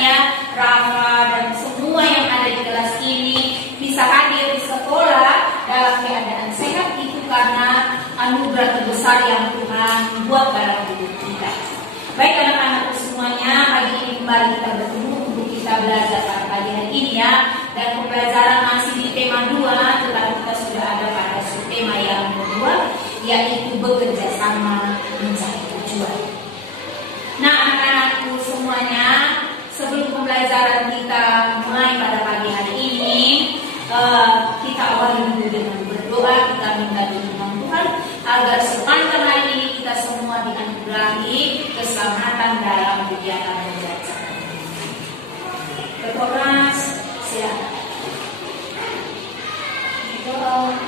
ya Rafa dan semua yang ada di kelas ini bisa hadir di sekolah dalam keadaan sehat itu karena anugerah terbesar yang Tuhan buat dalam hidup kita. Baik anak-anakku semuanya, pagi ini kembali kita bertemu untuk kita belajar pada pagi hari ini ya. Dan pembelajaran masih di tema 2, tetapi kita sudah ada pada tema yang kedua, yaitu bekerja sama mencari tujuan. Nah anak-anakku semuanya, sebelum pembelajaran kita mulai pada pagi hari ini, kita awali dulu dengan berdoa. Kita minta dukungan Tuhan agar sepanjang hari ini kita semua dianugerahi keselamatan dalam kegiatan belajar. Berdoa, silakan. Berdoa.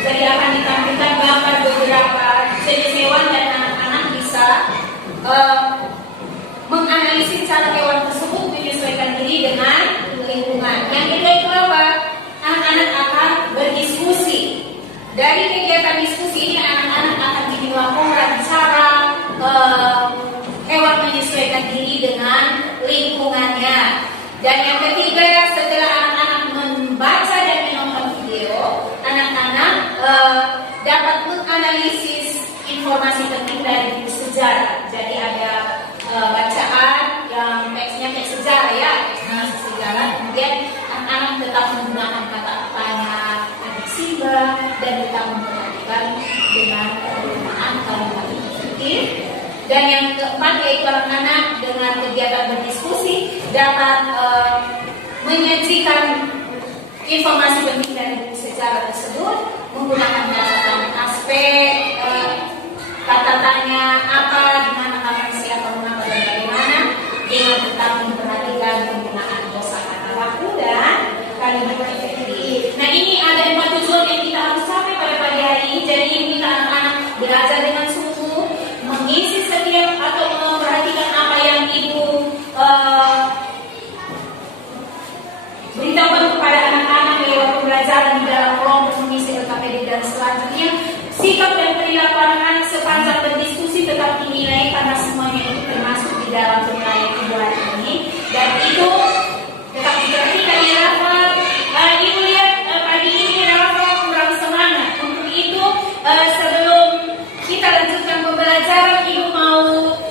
Jadi akan ditampilkan gambar beberapa jenis hewan dan anak-anak bisa menganalisis cara hewan tersebut menyesuaikan diri dengan lingkungan. Yang kedua itu apa? Anak-anak akan berdiskusi. Dari kegiatan diskusi ini anak-anak akan bikin laporan cara hewan menyesuaikan diri dengan lingkungannya. Dan yang ketiga, setelah anak-anak membaca dan menonton video, anak-anak dapat menganalisis informasi penting dari buku sejarah. Jadi ada bacaan yang teksnya teks sejarah ya, teks sejarah. Kemudian anak-anak tetap menggunakan kata-katanya adik Simba dan tetap memperhatikan dengan penggunaan kalimat positif. Dan yang keempat yaitu anak-anak dengan kegiatan berdiskusi dapat menyajikan informasi penting dari buku sejarah tersebut menggunakan catatan aspek, kata tanya apa, di mana, kapan, siapa, mengapa, dan bagaimana, dengan tetap memperhatikan penggunaan kosakata waktu dan kalimat efektif. Nah ini ada 4 tujuan yang kita harus capai pada pagi hari ini. Jadi kita anak-anak belajar dengan sungguh, mengisi setiap atau memperhatikan apa yang ibu beritahukan kepada anak-anak lewat pembelajaran di dalam kelompok mengisi LKPD dan selanjutnya. Sikap dan perilaku anak-anak sepanjang berdiskusi tetap dinilai karena semuanya itu termasuk di dalam penilaian ibu hari ini. Dan itu tetap diperhatikan ya Rafa. Ibu lihat pagi ini Rafa kurang semangat. Untuk itu sebelum kita lanjutkan pembelajaran, ibu mau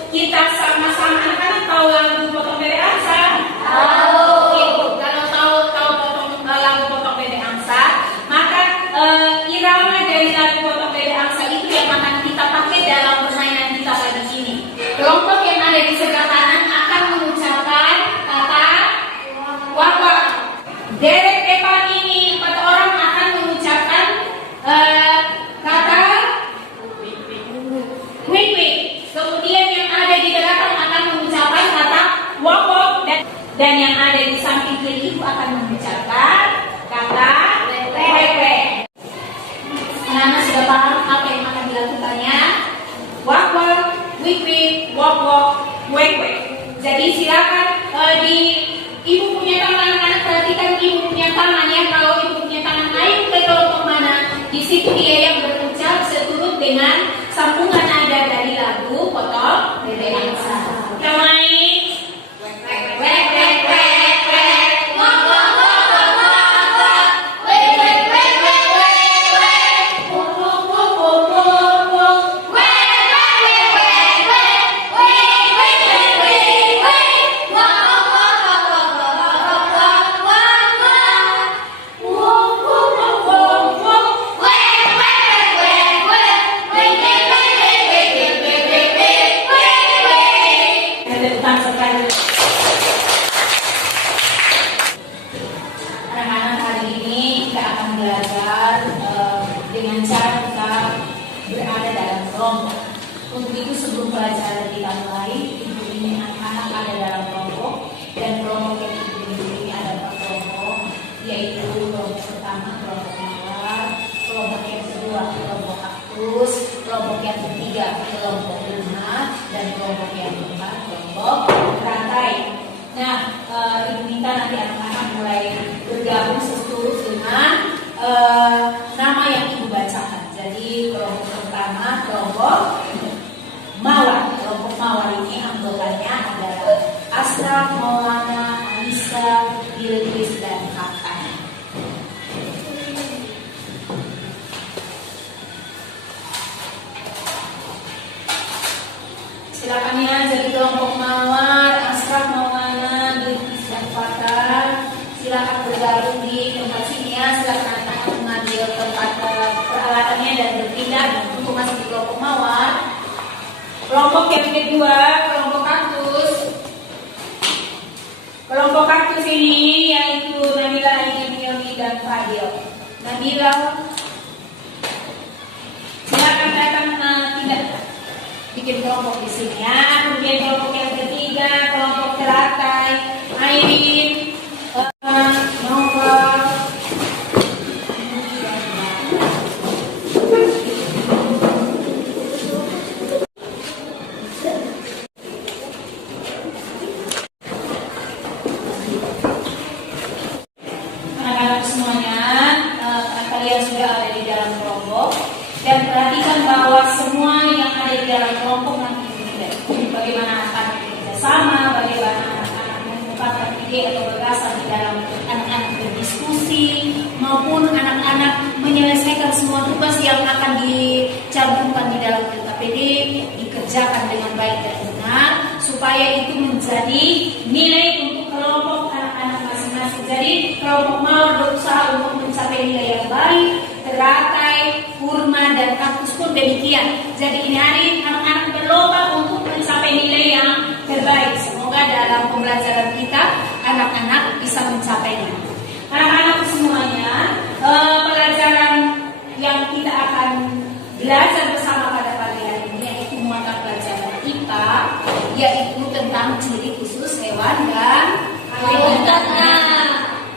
kita sama-sama anak-anak tahu lagu Potong Bebek Angsa? Tahu. Kalau tahu lagu Potong Bebek Angsa, maka irama dari lagu Potong Bebek Angsa itu yang akan kita pakai dalam permainan kita pagi ini. Kelompok yang ada di sebelah kanan akan mengucapkan kata pembelajaran kita mulai. Ibu ini anak-anak ada dalam kelompok, dan kelompok yang ibu ini ada 4 kelompok, yaitu kelompok pertama kelompok mawar, kelompok yang kedua kelompok kaktus, kelompok yang ketiga kelompok bunga, dan kelompok yang keempat kelompok rantai. Nah, ibu minta nanti anak-anak mulai bergabung sesuai dengan nama yang ibu bacakan. Jadi kelompok pertama kelompok mawar. Kelompok mawar ini anggotanya adalah Asra, Maulana, Anissa, Bilqis, dan Hakan. Silakan ya, jadi kelompok mawar, Asra, Maulana, Bilqis, dan Hakan. Silakan bergabung di tempat sini ya. Silakan anak-anak mengambil tempat peralatannya dan berpindah untuk masuk di kelompok mawar. Kelompok yang kedua, kelompok kaktus. Kelompok kaktus ini yaitu Nabila, Yomi, dan Fadil. Nabila, silakan datang tidak bikin kelompok di sini ya. Kemudian kelompok yang ketiga, kelompok teratai, Airin, Nova. Dan perhatikan bahwa semua yang ada di dalam kelompok nanti bagaimana akan bekerjasama, bagaimana anak-anak mengungkapkan ide atau gagasan di dalam anak-anak berdiskusi, maupun anak-anak menyelesaikan semua tugas yang akan dicantumkan di dalam LKPD dikerjakan dengan baik dan benar, supaya itu menjadi nilai untuk kelompok anak-anak masing-masing. Jadi kelompok mawar berusaha untuk mencapai nilai yang baik, teratai, kurma, dan kaktus pun demikian. Jadi ini hari anak-anak berlomba untuk mencapai nilai yang terbaik. Semoga dalam pembelajaran kita anak-anak bisa mencapainya. Anak-anak semuanya, pelajaran yang kita akan belajar bersama pada pagi hari ini yaitu mata pelajaran kita, yaitu tentang ciri khusus hewan dan habitatnya.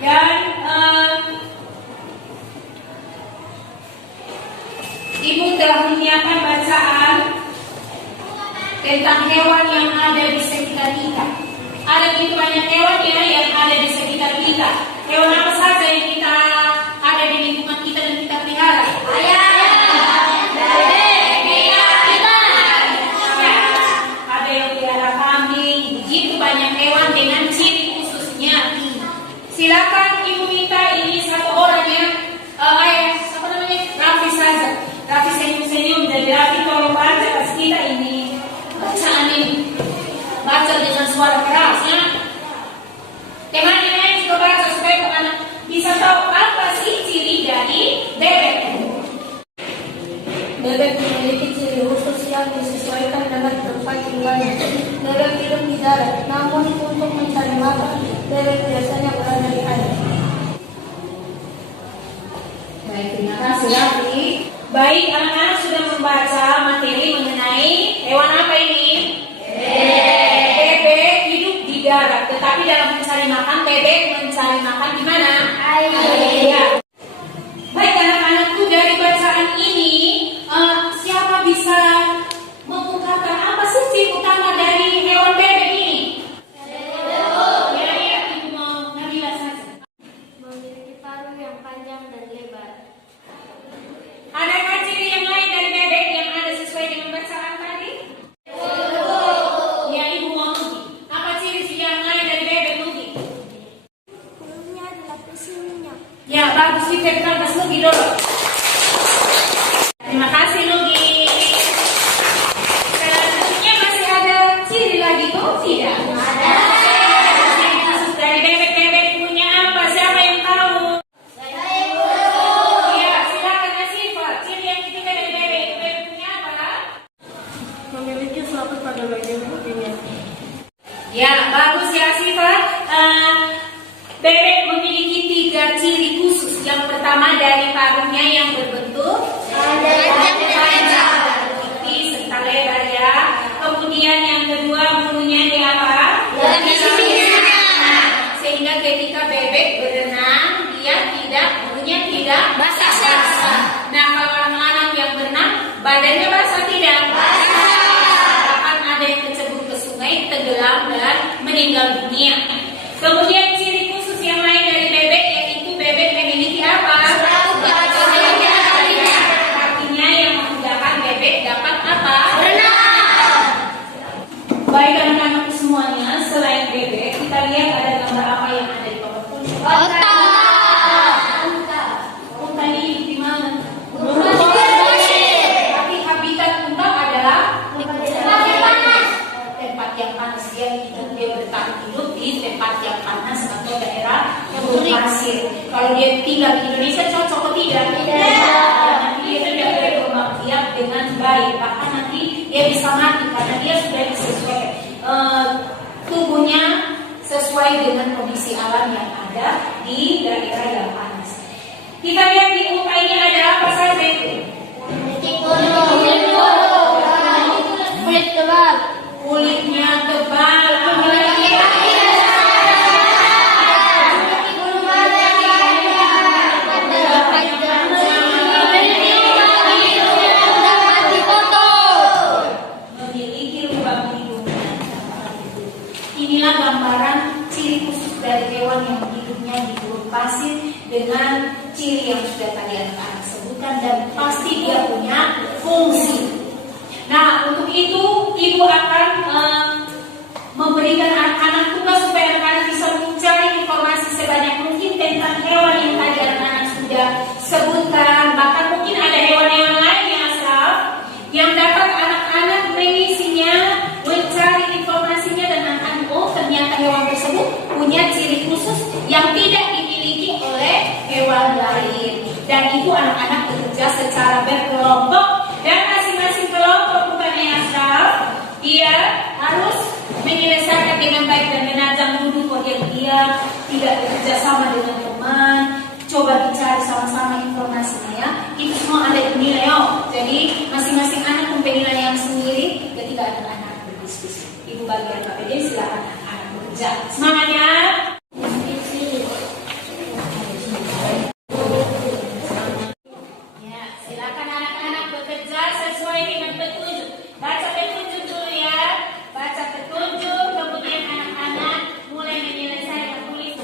Dan Ibu telah menyiapkan bacaan tentang hewan yang ada di sekitar kita. Ada begitu banyak hewan ya yang ada di sekitar kita. Hewan apa saja yang kita ada di lingkungan kita dan kita pelihara? Ada yang pelihara kambing. Begitu banyak hewan dengan ciri khususnya. Silakan ibu minta ini satu orang ya. Siapa namanya? Raffi saja. Raffi senyum-senyum, jadi Raffi tolong baca pas kita ini bacaan ini, baca dengan suara keras ya. Teman-teman juga baca supaya anak bisa tahu apa sih ciri dari bebek. Bebek memiliki ciri khusus yang disesuaikan dengan tempat tinggalnya. Bebek hidup di darat, namun untuk mencari makan, bebek biasanya berada di air. Baik, terima kasih Raffi. Baik, anak-anak sudah membaca materi mengenai hewan apa ini? Bebek hidup di darat, tetapi dalam mencari makan, bebek mencari makan di mana? Air. Ya. Baik, anak-anakku, dari bacaan ini, siapa bisa mengungkapkan apa sih ciri utama dari hewan bebek ini? Ya, Ibu mau Nabila saja. Memiliki paruh yang panjang dan lebar. Adakah ciri yang lain dari bebek yang ada sesuai dengan bacaan tadi? Ya, Ibu mau Nugi. Apa ciri yang lain dari bebek, Nugi? Kulitnya dilapisi minyak. Ya, bagus, kita kenal Mas Nugi dulu. Terima kasih Nugi. Selanjutnya masih ada ciri lagi tuh? Tidak? Ada. Ciri khusus dari bebek punya apa? Siapa yang tahu? Ya, silakan Asifa. Ciri yang ketiga dari bebek punya apa? Memiliki selaput pada bagian putihnya. Ya, bagus ya Asifa. Bebek memiliki 3 ciri khusus. Yang pertama dari paruhnya yang berbentuk panjang, tipis serta lebar ya. Kemudian yang kedua bulunya di apa? Di sini. Sehingga ketika bebek berenang, dia tidak, bulunya tidak Basah. Nah, kalau anak-anak yang berenang, badannya basah tidak? Akan ada yang kecebur ke sungai, tenggelam dan meninggal dunia. Kemudian ciri khusus yang lain dari bebek yaitu bebek memiliki apa? Kakinya yang memudahkan bebek dapat apa? Baik anak-anak semuanya, selain bebek, kita lihat ada gambar apa yang ada di bawah pun. Unta ini di mana? Tapi habitat unta adalah tempat yang panas. Dia bertahan hidup di tempat yang panas atau daerah yang berpasir. Kalau dia tinggal di Indonesia cocok atau tidak? Nanti dia tidak berkembang biak dengan baik. Bahkan nanti dia bisa mati karena dia sudah sesuai tubuhnya sesuai dengan kondisi alam yang ada di daerah yang panas. Kita lihat di unta ini ada apa saja itu? Kulitnya tebal. Memiliki lubang hidungnya. Inilah gambaran ciri khusus dari hewan yang hidupnya di gurun pasir dengan ciri yang sudah tadi anak-anak sebutkan dan pasti dia punya fungsi. Nah, untuk itu ibu akan memberikan anak-anak tugas supaya anak-anak bisa mencari informasi sebanyak mungkin tentang hewan yang tadi anak-anak sudah sebutkan. Bahkan mungkin ada hewan yang lain yang asal yang dapat anak-anak mengisinya, mencari informasinya dan anak-anak ternyata hewan tersebut punya ciri khusus yang tidak dimiliki oleh hewan lain. Dan itu anak-anak bekerja secara berkelompok dan masing-masing kelompok bukan asal dia harus menyelesaikan dengan baik dan benar. Jangan dulu dia tidak bekerja sama dengan teman. Coba dicari sama-sama informasinya ya. Itu semua ada di nilai. Jadi masing-masing anak mempunyai penilaian sendiri ketika anak-anak berdiskusi. Ibu bagian KPD silakan anak bekerja. Semangat ya. Ya, silakan anak-anak bekerja sesuai dengan petunjuk. Baca petunjuk dulu ya. Baca petunjuk, kemudian anak-anak mulai menyelesaikan tulis.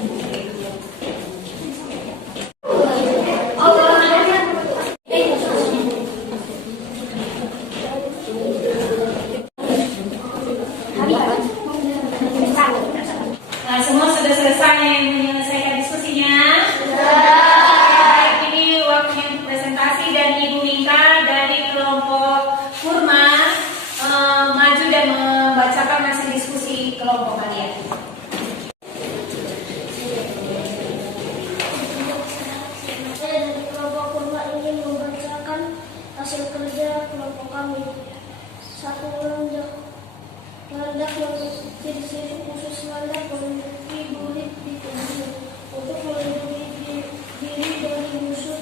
Nah, semua sudah selesai menyelesaikan diskusinya? Baik, ini waktunya untuk presentasi dan Ibu Mika dari kelompok Kurma maju dan membacakan hasil diskusi kelompok kalian. Saya dari kelompok Kurma ingin membacakan hasil kerja kelompok kami. Satu landak ciri-ciri khusus landak memiliki bulir di tubuhnya untuk melindungi diri dari musuh.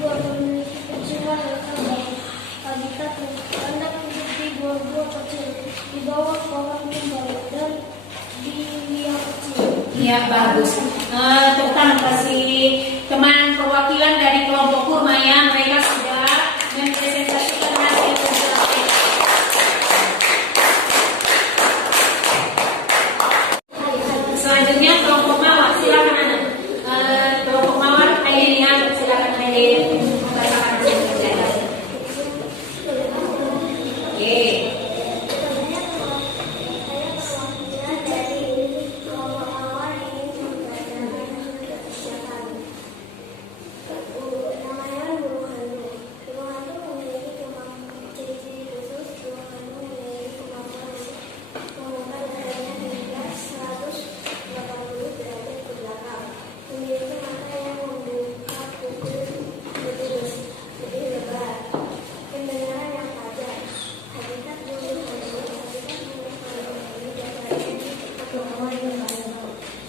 Dua, memiliki penciuman yang baik. Habitat landak hidup di gua-gua kecil, di bawah pohon tumbang dan di liang kecil. Iya, bagus. Tepuk tangan kasih teman perwakilan dari kelompok Kurma ya. Mereka sudah mempresentasikan hasil kerja. Selanjutnya kelompok Mawar, silakan anak. Kelompok Mawar, Aidin ya, silakan Aidin membacakan hasil kerja. Oke.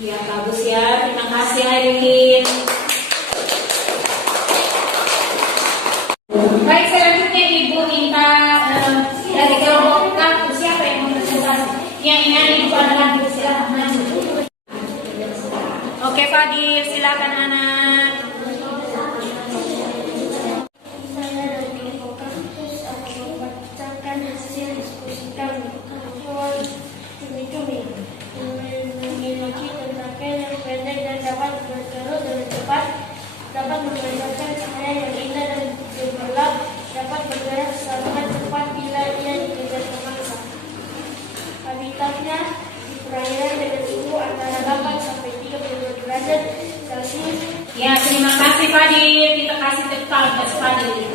Ya, bagus ya. Terima kasih Aidin. Baik, selanjutnya Ibu minta dari kelompok kampus siapa yang mau silakan anak. Saya dari kelompok kaktus akan membacakan hasil diskusi kami. Hewan cumi-cumi memiliki tentakel yang pendek dan dapat bergerak dengan cepat, dapat memancarkan cahaya yang indah dan gemerlap, dapat bergerak sangat cepat bila ia dikejar pemangsa. Habitatnya di perairan dengan suhu antara 8 sampai 32 derajat Celcius. Ya, terima kasih Fadil. Kita kasih tepuk tangan buat Fadil.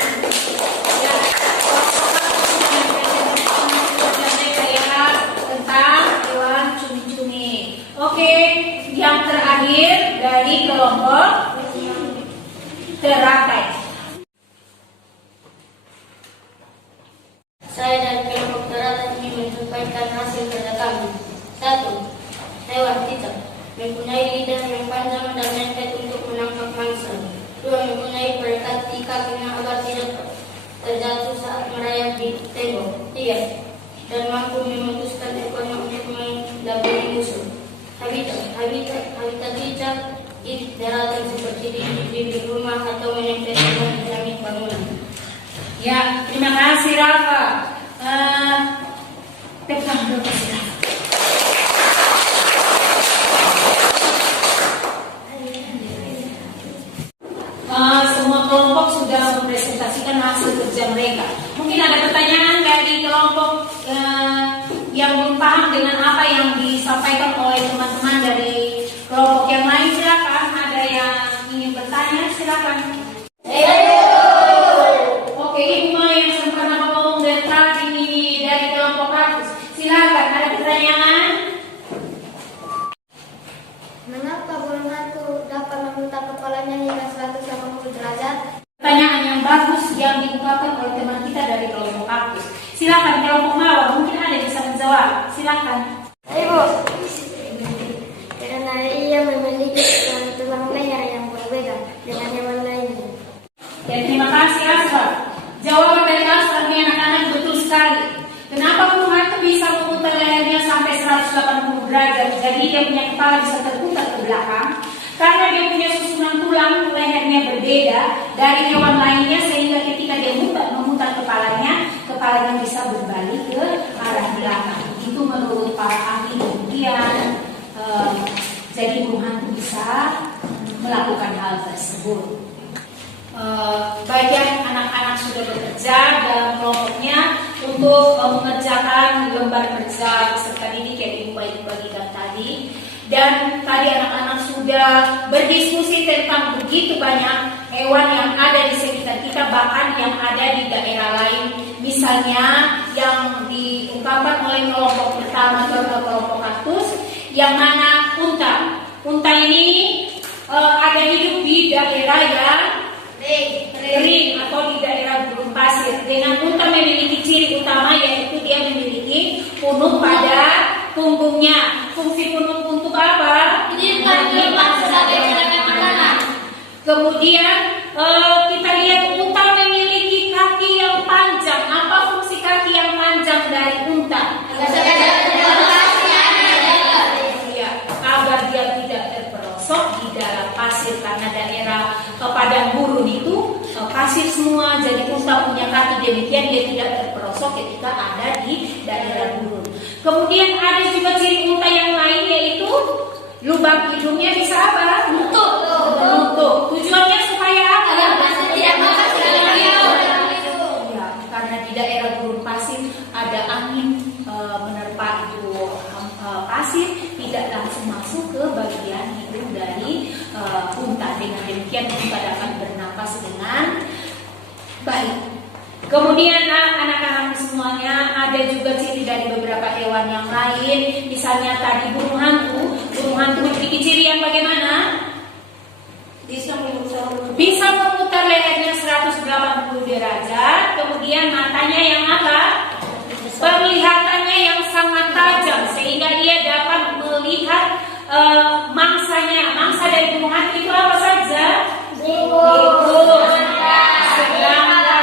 Ya, tentang hewan cumi-cumi. Oke, yang terakhir dari kelompok teratai. Saya dari kelompok teratai ini menyampaikan hasil kerja kami. 1. Hewan titan mempunyai lidah yang panjang dan lengket untuk menangkap mangsa. 2. Mempunyai perekat di kakinya agar tidak terjatuh saat merayap di tembok. 3. Dan mampu memutuskan ekornya untuk mendampingi musuh. Habitat titan di daratan seperti di bibir rumah atau menempel di langit bangunan. Ya, terima kasih Rafa. Tepuk tangan dulu kasih Rafa. Semua kelompok sudah mempresentasikan hasil kerja mereka. Mungkin ada pertanyaan dari kelompok yang belum paham dengan apa yang disampaikan oleh teman-teman dari kelompok yang lain. Silakan, ada yang ingin bertanya, silakan. Oke, Ibu Maya yang sempat ngomong dari tadi ini dari kelompok kaktus. Silakan, ada pertanyaan? Mengapa burung hantu dapat memutar kepalanya hingga 180 derajat? Pertanyaan yang bagus yang diungkapkan oleh teman kita dari kelompok kaktus. Silakan kelompok mawar, mungkin ada yang bisa menjawab. Silakan. Ibu, karena ia memiliki tulang leher yang berbeda dengan hewan lainnya. Ya, terima kasih Asfar. Jawaban dari Asfar nih anak-anak betul sekali. Kenapa burung hantu bisa memutar lehernya sampai 180 derajat? Jadi dia punya kepala bisa terputar ke belakang. Karena dia punya susunan tulang lehernya berbeda dari hewan lainnya, sehingga ketika dia memutar kepalanya bisa berbalik ke arah belakang. Itu menurut para ahli. Kemudian jadi burung hantu bisa melakukan hal tersebut. Baik ya, anak-anak sudah bekerja dalam kelompoknya untuk mengerjakan lembar kerja peserta didik yang Ibu Baik bagikan tadi. Dan tadi anak-anak sudah berdiskusi tentang begitu banyak hewan yang ada di sekitar kita, bahkan yang ada di daerah lain. Misalnya yang diungkapkan oleh kelompok pertama atau kelompok kaktus, yang mana unta. Unta ini ada hidup di daerah yang kering atau di daerah gurun pasir. Dengan unta memiliki ciri utama, yaitu dia memiliki punuk pada punggungnya. Fungsi punuk untuk apa? Menyimpan sebagai cadangan makanan. Kemudian kita lihat unta memiliki kaki yang panjang. Apa fungsi kaki yang panjang dari unta? Agar dia tidak terperosok di dalam pasir, karena daerah padang gurun itu pasir semua. Jadi unta punya kaki demikian, dia tidak terperosok ketika ada di daerah gurun. Kemudian ada juga ciri unta yang lain, yaitu lubang hidungnya bisa apa? Menutup. Tujuannya supaya apa? Tidak masuk ke dalam hidung. Ya, karena di daerah gurun pasir ada angin menerpa itu pasir, tidak langsung masuk ke bagian hidung dari unta. Dengan demikian unta dapat bernapas dengan baik. Kemudian anak-anak semuanya, ada juga ciri dari beberapa hewan yang lain. Misalnya tadi burung hantu. Burung hantu memiliki ciri yang bagaimana? Bisa memutar lehernya 180 derajat. Kemudian matanya yang apa? Penglihatannya yang sangat tajam, sehingga ia dapat melihat mangsanya. Mangsa dari burung hantu itu apa saja? Serangga.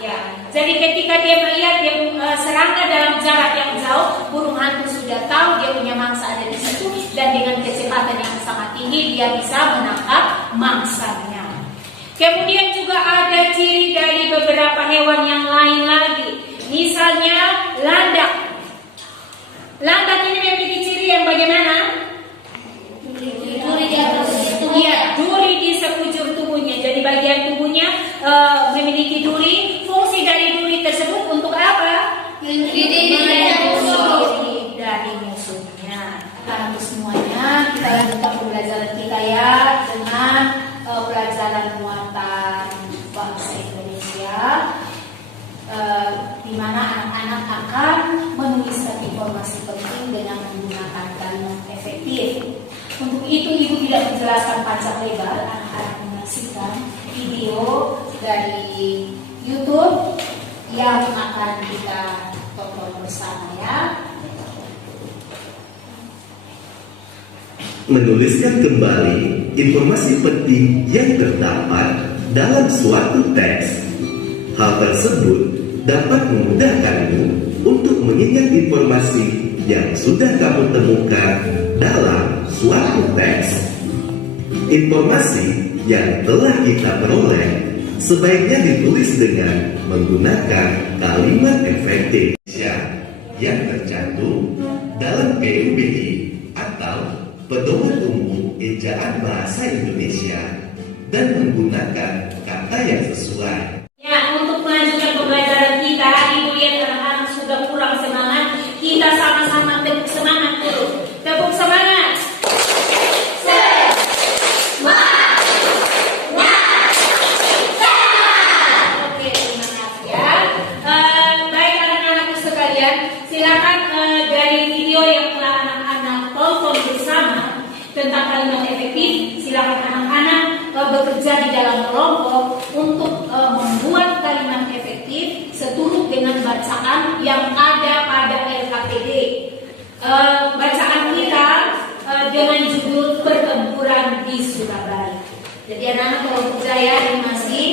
Ya. Jadi ketika dia melihat serangga dalam jarak yang jauh, burung hantu sudah tahu dia punya mangsa ada di situ, dan dengan kecepatan yang sangat tinggi dia bisa menangkap ciri dari beberapa hewan yang lain lagi. Misalnya landak. Landak ini memiliki ciri yang bagaimana? Duri di atas tubuhnya. Iya, duri di sekujur tubuhnya. Jadi bagian tubuhnya memiliki duri. Fungsi dari duri tersebut untuk apa? Melindungi dari musuh. Dari musuhnya. Nah, untuk semuanya kita lanjutkan pembelajaran kita ya dengan pelajaran muatan bahasa Indonesia, di mana anak-anak akan menuliskan informasi penting dengan menggunakan kalimat efektif. Untuk itu ibu tidak menjelaskan panjang lebar, anak-anak menyaksikan video dari YouTube yang akan kita tonton bersama ya. Menuliskan kembali informasi penting yang terdapat dalam suatu teks. Hal tersebut dapat memudahkanmu untuk mengingat informasi yang sudah kamu temukan dalam suatu teks. Informasi yang telah kita peroleh sebaiknya ditulis dengan menggunakan kalimat efektif yang tercantum dalam PUBI atau Pedoman Umum Ejaan Bahasa Indonesia dan menggunakan kata yang sesuai. Ya, untuk melanjutkan pembelajaran kita, ibu lihat anak-anak sudah kurang semangat. Kita sama-sama tepuk semangat dulu. Tepuk semangat. Oke, terima kasih ya. Baik anak-anakku sekalian, silakan dari video yang telah anak-anak tonton bersama tentang kalimat efektif, silakan anak-anak bekerja di dalam kelompok untuk membuat kalimat efektif seturut dengan bacaan yang ada pada LKPD. Bacaan kita dengan judul Pertempuran di Surabaya. Jadi anak-anak kalau percaya ini masih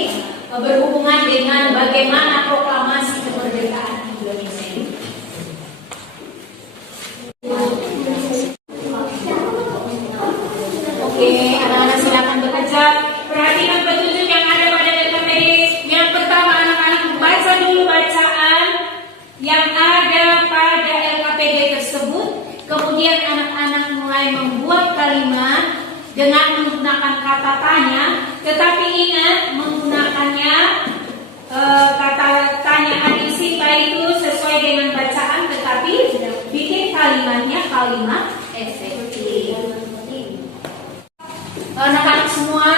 berhubungan dengan bagaimana proklamasi kemerdekaan Indonesia ini. Oke, anak-anak silakan bekerja. Perhatikan petunjuk yang ada pada LKPD. Yang pertama, anak-anak baca dulu bacaan yang ada pada LKPD tersebut. Kemudian anak-anak mulai membuat kalimat dengan menggunakan kata tanya. Tetapi ingat, menggunakannya kata tanya adisi itu sesuai dengan bacaan, tetapi bikin kalimatnya kalimat efektif. Anak-anak semua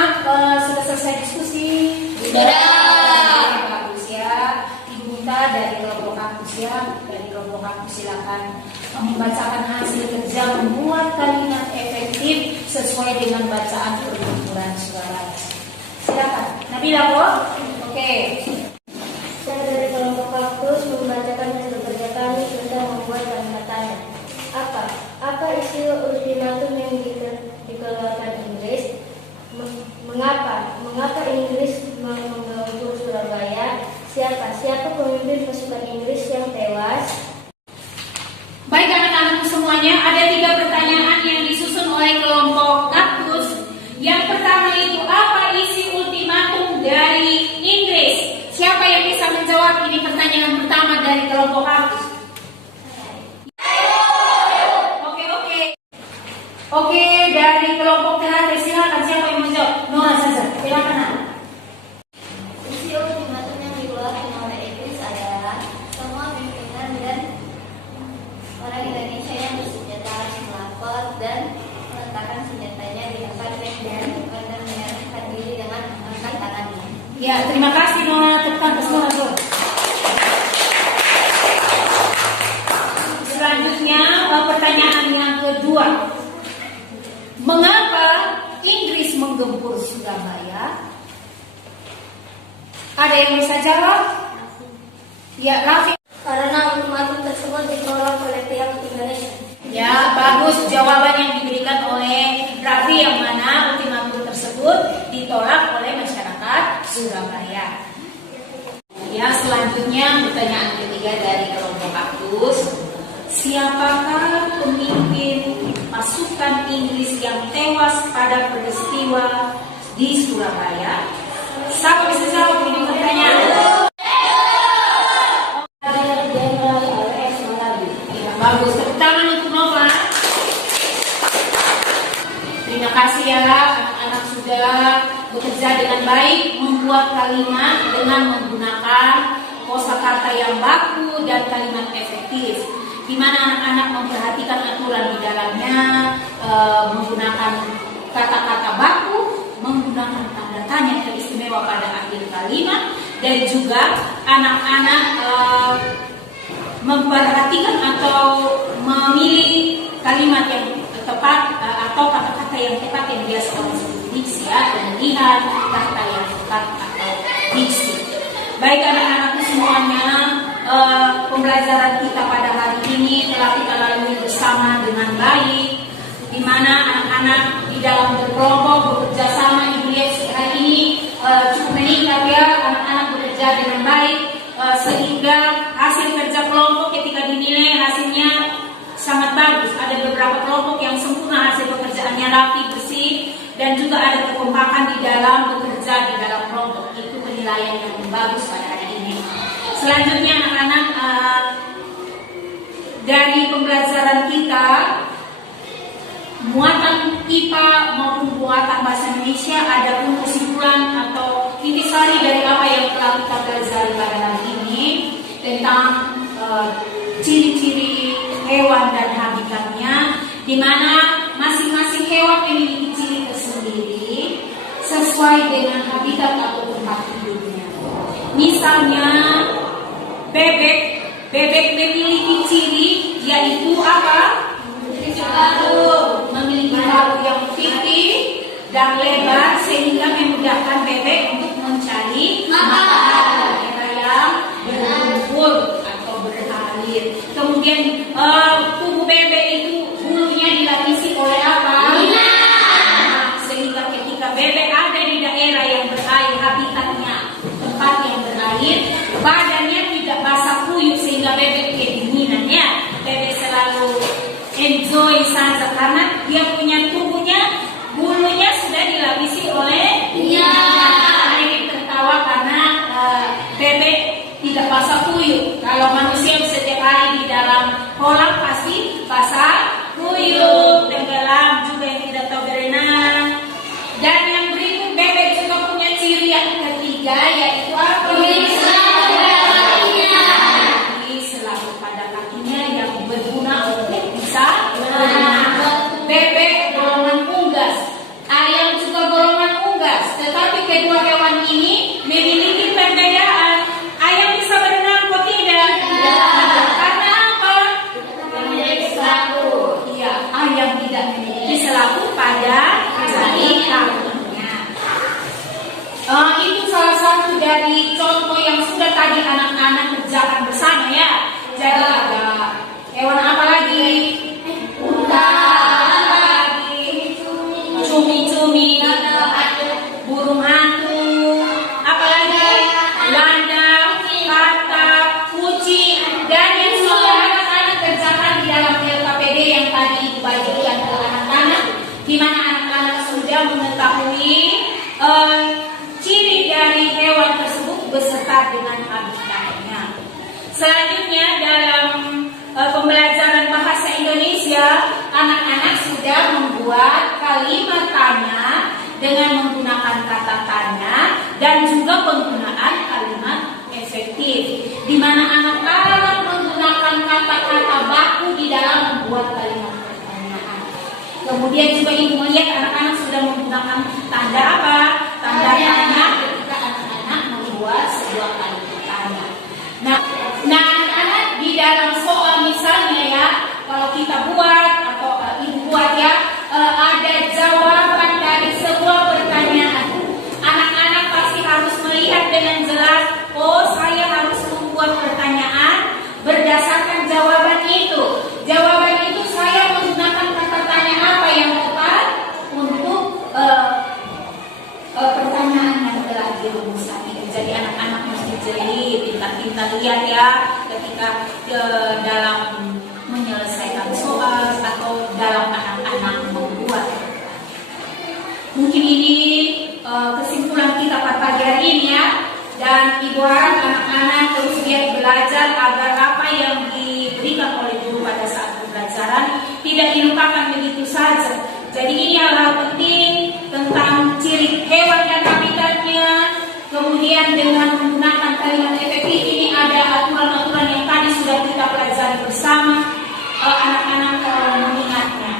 sudah selesai diskusi? Sudah. Bagus ya. Ibu minta dari kelompok kampus ya, dari kelompok kampus silakan membacakan hasil kerja membuat kalimat efektif sesuai dengan bacaan Pertempuran Surabaya. Silakan. Nabila kok? Oke. Saya dari kelompok kampus membacakan hasil kerja kami tentang membuat kalimat tanya. Apa isi ultimatum yang dikeluarkan Inggris? Mengapa Inggris menggempur Surabaya? Siapa pemimpin pasukan Inggris yang tewas? Baik anak-anak semuanya, ada 3 pertanyaan yang disusun oleh kelompok kampus. Yang pertama itu, apa isi ultimatum dari Inggris? Siapa yang bisa menjawab? Ini pertanyaan pertama dari kelompok kampus. Oke, dari kelompok terakhir silakan, siapa yang menjawab? Nora saja, silakan Nora. Isi ultimatum yang dikeluarkan oleh Inggris adalah semua pimpinan dan orang Indonesia yang bersenjata harus melapor dan meletakkan senjatanya di tempat dan menyerahkan diri dengan mengangkat tangannya. Ya, terima kasih Nora. Tekan ke semua tuh. Selanjutnya pertanyaan yang kedua. Mengapa Inggris menggempur Surabaya? Ada yang bisa jawab? Ya, Rafi. Karena ultimatum tersebut ditolak oleh pihak Indonesia. Ya, bagus jawaban yang diberikan oleh Raffi, yang mana ultimatum tersebut ditolak oleh masyarakat Surabaya. Ya, selanjutnya pertanyaan ketiga dari kelompok kampus. Siapakah pemimpin pasukan Inggris yang tewas pada peristiwa di Surabaya? Siapa bisa jawab ini pertanyaan? Ya, bagus. Tepuk tangan untuk Nova. Terima kasih ya, anak-anak sudah bekerja dengan baik, membuat kalimat dengan menggunakan kosakata yang baku dan kalimat efektif, di mana anak-anak memperhatikan aturan di dalamnya, menggunakan kata-kata baku, menggunakan tanda tanya yang istimewa pada akhir kalimat, dan juga anak-anak memperhatikan atau memilih kalimat yang tepat atau kata-kata yang tepat yang biasa orang sebut diksi ya, dan melihat kata yang tepat atau diksi. Baik anak-anakku semuanya, pembelajaran kita pada hari ini telah kita lalui bersama dengan baik, di mana anak-anak di dalam berkelompok bekerja sama. Ibu lihat hari ini cukup meningkat ya, anak-anak bekerja dengan baik, sehingga hasil kerja kelompok ketika dinilai hasilnya sangat bagus. Ada beberapa kelompok yang sempurna hasil pekerjaannya rapi, bersih, dan juga ada kekompakan di dalam bekerja di dalam kelompok. Itu penilaian yang bagus pada hari ini. Selanjutnya anak-anak, dari pembelajaran kita, muatan IPA maupun muatan bahasa Indonesia, ada pun kesimpulan atau intisari dari apa yang telah kita pelajari pada hari ini tentang ciri-ciri hewan dan habitatnya, di mana masing-masing hewan memiliki ciri tersendiri sesuai dengan habitat atau tempat hidupnya. Misalnya bebek memiliki ciri yaitu apa? Memiliki paruh yang pipih dan lebar sehingga memudahkan bebek untuk mencari makanan, daerah yang berlumpur atau berair. Kemudian tubuh bebek itu bulunya dilapisi oleh apa? Sehingga ketika bebek ada di daerah yang berair, habitatnya tempat yang berair, badannya tidak basah kuyup sehingga bebek kedinginan ya. Bebek selalu enjoy saja karena dia punya tubuhnya, bulunya sudah dilapisi oleh bebek tertawa karena bebek tidak basah kuyup. Kalau manusia setiap hari di dalam kolam pasti basah kuyup, tenggelam juga yang tidak tahu berenang. Dan yang berikut, bebek juga punya ciri yang ketiga yaitu apa? Selalu pada kakinya yang berguna untuk bisa berenang. Bebek golongan unggas, ayam juga golongan unggas, tetapi kedua hewan ini memiliki perbedaan. Ayam bisa berenang kok tidak? Karena apa? Selaku. Iya, ayam tidak memiliki selaku pada jari kakinya. Itu salah satu dari contoh yang sudah tadi anak-anak kerjakan bersama ya. Jadi ada hewan apa lagi? Unta lagi, cumi-cumi, burung hantu, apa lagi? Landak, katak, kucing, dan yang sudah anak-anak kerjakan di dalam LKPD yang tadi Ibu bagikan ke anak-anak, di mana anak-anak sudah mengetahui ciri dari hewan tersebut beserta dengan habitatnya. Selanjutnya dalam pembelajaran bahasa Indonesia, anak-anak sudah membuat kalimat tanya dengan menggunakan kata tanya dan juga penggunaan kalimat efektif, di mana anak-anak menggunakan kata-kata baku di dalam membuat kalimat pertanyaan. Kemudian juga Ibu melihat anak-anak sudah menggunakan tanda apa? Tanda tanya ketika anak-anak membuat sebuah kalimat tanya. Nah anak-anak di dalam soal misalnya ya, kalau kita buat atau Ibu buat ya, ada jawaban dari sebuah pertanyaan. Anak-anak pasti harus melihat dengan jelas, oh saya harus membuat pertanyaan berdasarkan jawaban itu. Jawaban itu saya menggunakan kata tanya apa yang tepat untuk pertanyaan yang telah dirumuskan itu. Jadi anak-anak mesti jeli, pintar-pintar lihat ya ketika dalam menyelesaikan soal atau dalam anak-anak membuat. Mungkin ini kesimpulan kita pada pagi hari Dan ibu harap anak-anak terus giat belajar agar apa yang diberikan oleh guru pada saat pembelajaran tidak dilupakan begitu saja. Jadi ini hal penting tentang ciri hewan dan habitatnya. Kemudian dengan menggunakan kalimat efektif ini ada aturan-aturan yang tadi sudah kita pelajari bersama. Anak-anak mengingatnya.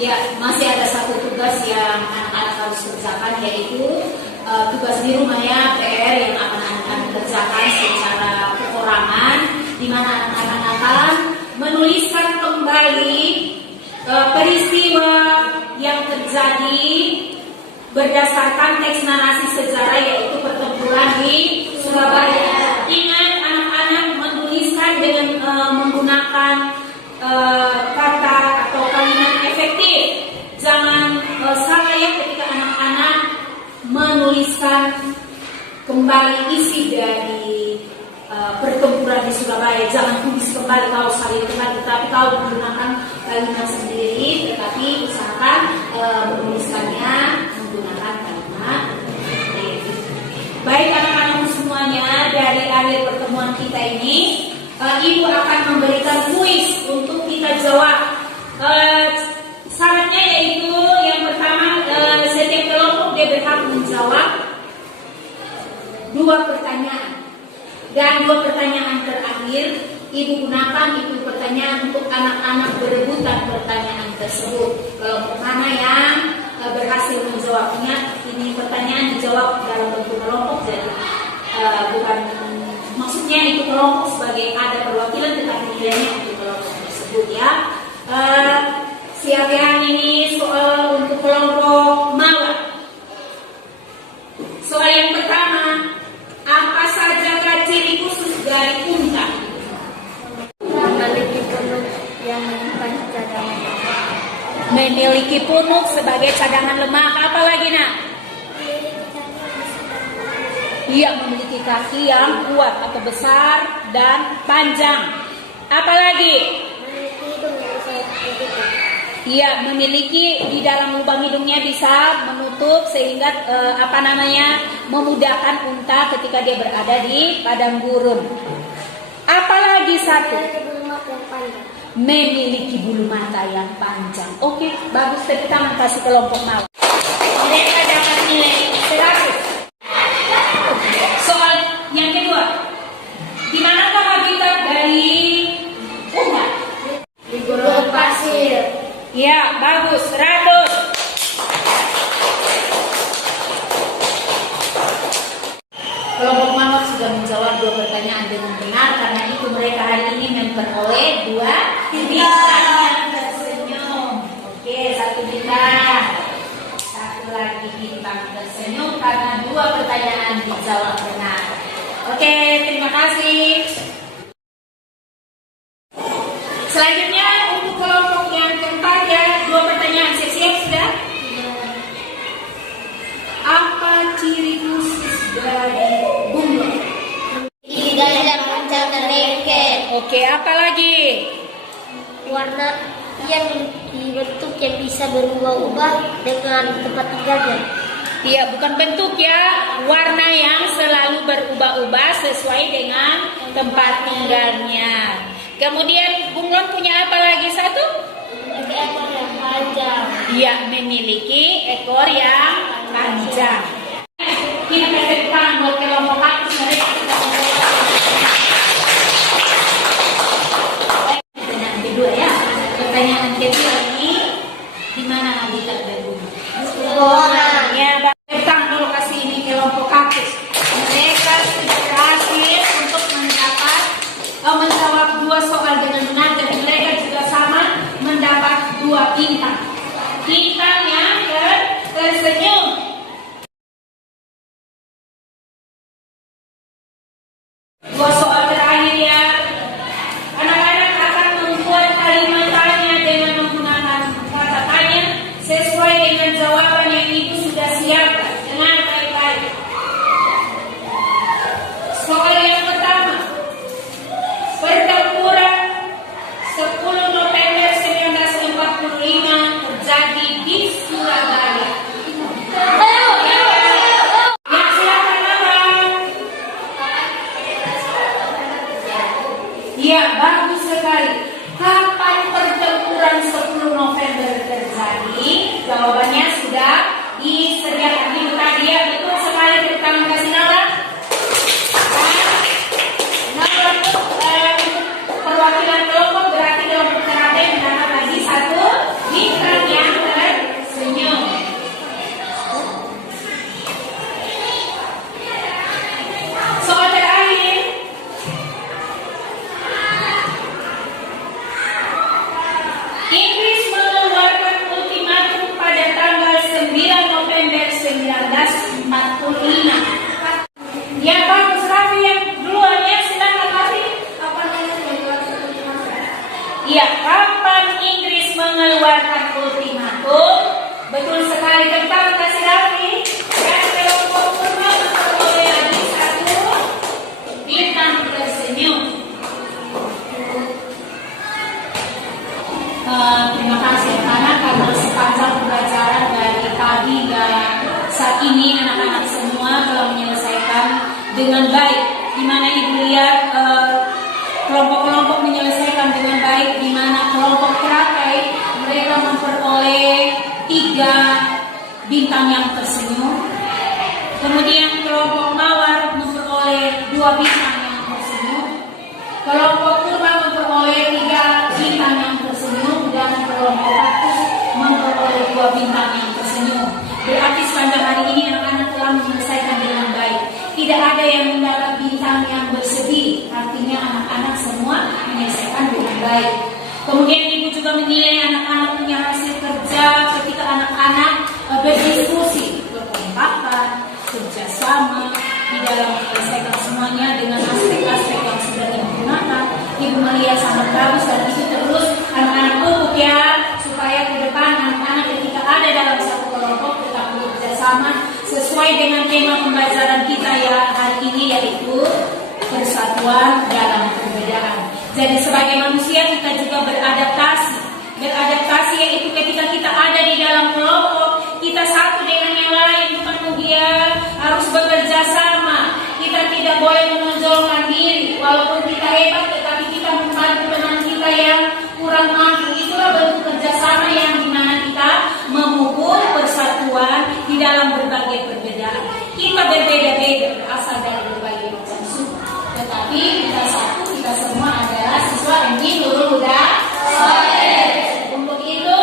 Ya, masih ada satu tugas yang anak-anak harus kerjakan, yaitu tugas di rumah ya, PR yang akan anak-anak kerjakan secara perorangan, di mana anak-anak akan menuliskan kembali peristiwa yang terjadi berdasarkan teks narasi sejarah, yaitu pertempuran di Surabaya. Ingat, anak-anak menuliskan dengan menggunakan kata atau kalimat efektif. Jangan salah ya ketika anak-anak menuliskan kembali isi dari pertempuran di Surabaya. Jangan tulis kembali kalau sekali kembali, tetapi kalau menggunakan kalimat sendiri, tetapi usahakan menuliskannya menggunakan kalimat efektif. Baik anak-anak semuanya, dari akhir pertemuan kita ini Ibu akan memberikan kuis untuk kita jawab. Syaratnya yaitu yang pertama, setiap kelompok dia berhak menjawab 2 pertanyaan. Dan 2 pertanyaan terakhir Ibu gunakan itu pertanyaan untuk anak-anak berebutan pertanyaan tersebut. Kelompok mana yang berhasil menjawabnya, ini pertanyaan dijawab dalam bentuk kelompok, jadi bukan maksudnya itu kelompok sebagai ada perwakilan, tetapi nilainya untuk kelompok tersebut ya. Siap yang ini soal untuk kelompok Mawar. Soal yang pertama, apa saja ciri khusus dari unta? Memiliki punuk yang menyimpan cadangan. Memiliki punuk sebagai cadangan lemak. Apa lagi nak? Ia memiliki kaki yang kuat atau besar dan panjang. Apalagi? Ia memiliki di dalam lubang hidungnya bisa menutup sehingga memudahkan unta ketika dia berada di padang gurun. Apalagi satu? Memiliki bulu mata yang panjang. Oke, bagus, tepuk tangan kasih kelompok Mawar. Mereka dapat nilai 100. Soal yang kedua, di manakah habitat dari unta? Di gurun pasir. Ya, bagus, 100. Kelompok Mawar sudah menjawab 2 pertanyaan dengan benar, karena itu mereka hari ini memperoleh 2 bintang tersenyum. Oke, 1 bintang. Satu lagi bintang tersenyum karena 2 pertanyaan dijawab benar. Oke, terima kasih. Selanjutnya untuk kelompok yang keempat ya, 2 pertanyaan. Siap-siap sudah? Apa ciri khusus dari bunglon? Tidak panjang dan lengket. Oke, apa lagi? Warna yang memiliki bentuk yang bisa berubah-ubah dengan tempat tinggalnya. Iya, bukan bentuk ya, warna yang selalu berubah-ubah sesuai dengan tempat tinggalnya. Kemudian bunglon punya apa lagi satu? Ekor yang panjang. Iya, memiliki ekor yang panjang. Kita kasih tangan buat kelompok kaktus, mereka sudah pertanyaan kedua ya. Pertanyaan kedua ini, di mana habitat dari bunglon? Pohon. Ya, Bang, dulu kasih ini kelompok kaktus. Mereka sudah berhasil untuk menjawab 2 soal dengan benar, dan mereka juga sama mendapat 2 bintang. Bintang yang tersenyum. anak-anak semua telah menyelesaikan dengan baik. Di mana Ibu lihat kelompok-kelompok menyelesaikan dengan baik, di mana kelompok teratai mereka memperoleh 3 bintang yang tersenyum. Kemudian kelompok mawar memperoleh 2 bintang yang tersenyum. Kelompok kurma memperoleh 3 bintang yang tersenyum, dan kelompok ratus memperoleh 2 bintang yang tersenyum. Berarti sepanjang hari ini anak-anak telah menyelesaikan dengan baik. Tidak ada yang mendapat bintang yang bersedih. Artinya anak-anak semua menyelesaikan dengan baik. Kemudian Ibu juga menilai anak-anak punya hasil kerja ketika anak-anak berdiskusi, berkompakan, kerjasama di dalam menyelesaikan semuanya dengan aspek-aspek yang sudah digunakan. Ibu melihat sangat bagus, dan itu terus anak-anak pupuk ya, supaya ke depan anak-anak ketika ada dalam satu kelompok tetap bekerja sama sesuai dengan tema pembelajaran kita ya hari ini, yaitu persatuan dalam perbedaan. Jadi sebagai manusia kita juga beradaptasi. Beradaptasi yaitu ketika kita ada di dalam kelompok, kita satu dengan yang lain, kemudian harus bekerja sama. Kita tidak boleh menonjolkan diri, walaupun kita hebat, tetapi kita membantu teman kita yang kurang mampu. Itulah bentuk kerjasama yang dimana kita memupuk persatuan di dalam berbagai perbedaan. Kita berbeda-beda, berasal dari berbagai macam suku, tetapi kita satu, kita semua adalah siswa MI Nurul Huda Soleh. Untuk itu,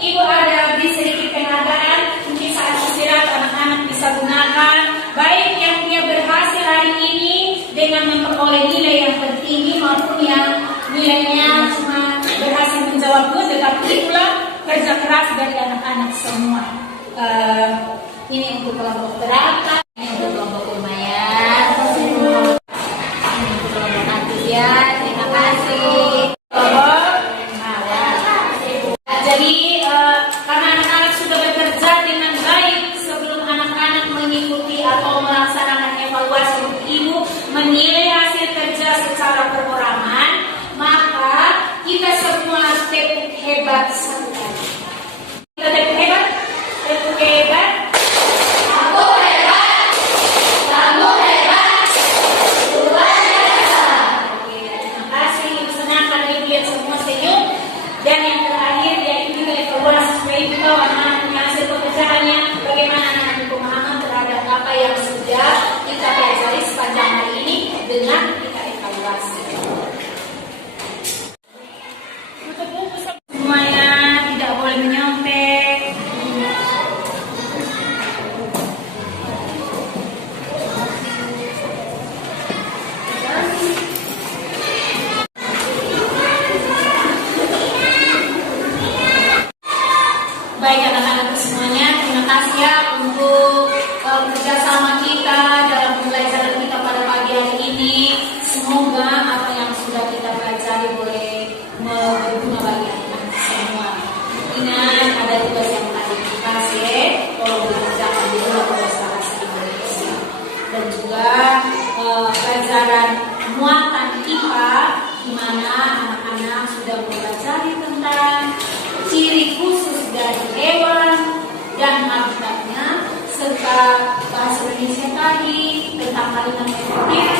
Ibu ada beri sedikit penghargaan, mungkin saat istirahat anak-anak bisa gunakan, baik yang dia berhasil hari ini dengan memperoleh nilai yang tertinggi maupun yang nilainya cuma berhasil menjawab good, tetapi itulah kerja keras dari anak-anak semua. Ini untuk kelompok teratas, ini untuk kelompok lumayan, ini untuk kelompok antusias. Terima kasih. Jadi karena anak-anak sudah bekerja dengan baik, sebelum anak-anak mengikuti atau melaksanakan evaluasi untuk Ibu menilai hasil kerja secara perorangan, maka kita semua harus tepuk hebat satu kali. Kita tepuk hebat, tepuk hebat. Aku hebat, kamu hebat, luar biasa. Oke, terima kasih. Ibu senang kalau Ibu lihat semua senyum. Dan yang terakhir yaitu kita evaluasi supaya Ibu tahu anak-anak punya hasil pekerjaannya, bagaimana anak-anak pemahaman terhadap apa yang sudah kita pelajari sepanjang hari ini dengan kita evaluasi. Tutup buku semuanya, tidak boleh menyontek. Baik anak-anak semuanya, terima kasih ya untuk kerjasama kita dalam pembelajaran kita pada pagi hari ini. Semoga apa yang sudah kita pelajari boleh berguna bagi anak-anak semua. Ingat ada tugas yang tadi dikasih, tolong dikerjakan di dalam bahasa Indonesia. Dan juga pelajaran muatan IPA, di mana anak-anak sudah mempelajari tentang ciri khusus dari hewan dan habitatnya, serta bahasa Indonesia tadi tentang kalimat efektif